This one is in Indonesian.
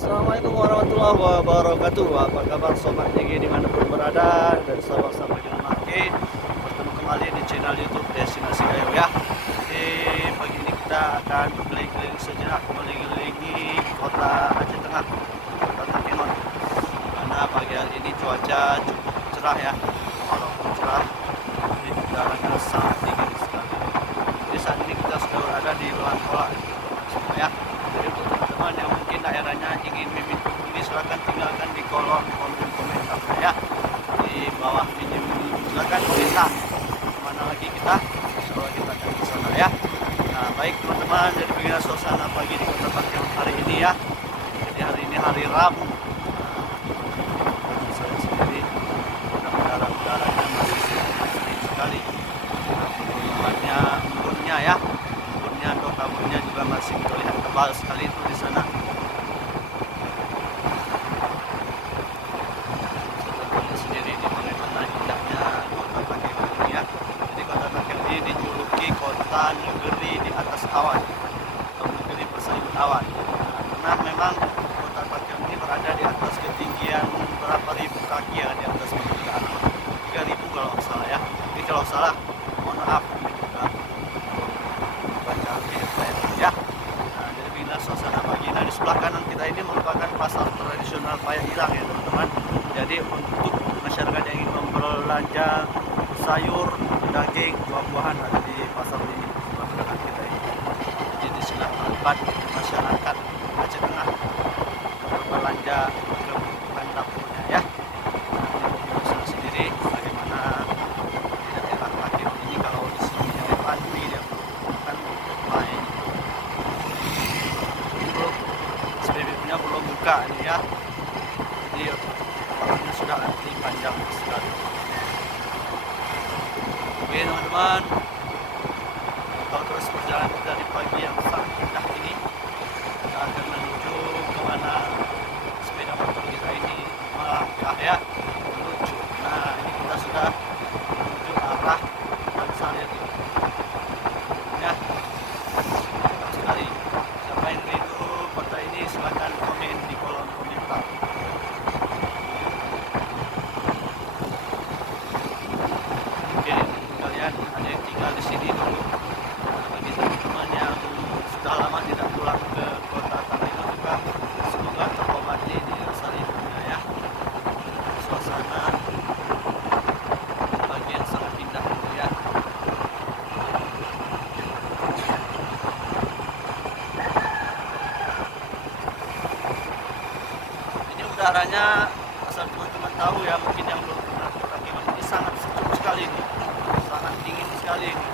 Assalamualaikum warahmatullahi wabarakatuh. Apa kabar sobat JG dimanapun berada, dan selamat sampai jumpa lagi bertemu kembali di channel YouTube Destinasi Gayo ya. Di pagi ini kita akan berkeliling-keliling sejenak mengelilingi kota Aceh Tengah, kota Takengon. Karena pagi hari ini cuaca cukup cerah ya, walaupun cerah tapi udaranya sangat dingin sekali. Jadi saat ini kita sudah berada di Belankola ya. Jadi untuk teman-teman yang mungkin daerahnya ingin mimin ini, silahkan tinggalkan di kolom komentar ya, di bawah video ini. Silahkan komentar kemana lagi kita, insya kita akan ke sana ya. Nah baik teman-teman, jadi beginilah suasana pagi di kota Takengon hari ini ya. Jadi hari ini hari Rabu. Nah, saya sendiri udaranya masih sedikit sekali. Embunnya ya, atau kabutnya juga masih terlihat tebal sekali itu di sana. Kita sendiri di bagaimana indahnya kota Takengon ini ya. Jadi kota Takengon ini dijuluki kota negeri di atas awan atau negeri bersayut awan. Karena memang kota Takengon ini berada di atas ketinggian berapa ribu kaki ya, di atas permukaan 3.000 kalau salah ya. Jadi kalau salah mohon maaf ya. Nah, jadi beginilah suasana pagi. Nah, di sebelah kanan kita ini merupakan pasar tradisional Paya Irang ya teman-teman. Jadi untuk masyarakat yang ingin berbelanja sayur, daging, buah-buahan ada di pasar ini sebelah kanan kita ini. Jadi di sini tempat masyarakat Aceh Tengah berbelanja kebutuhan dapurnya ya. Nah, ini sendiri bagaimana di daerah Takengon ini, kalau di sini ada panti yang kan lain. SPBU-nya belum buka ini ya, jadi orangnya sudah antri panjang sekali. Oke teman-teman, kalau terus berjalan dari pagi yang sangat indah ini, kita akan menuju kemana sepeda motor kita ini melangkah ya, menuju. Nah ini kita sudah menuju arah Bansalir ya. Sekali siapa yang rindu kota ini, silahkan komen di kolom komentar. Oke, kalian ada yang tinggal di sini dulu. Bagi teman-teman yang sudah lama tidak pulang ke kota Takengon juga, semoga terobati di rasa rindunya ya. Suasana pagi yang sangat indah ya. Udaranya, asal teman-teman tahu ya, mungkin yang belum pernah ke Takengon ini sangat sejuk sekali nih, sangat dingin sekali nih.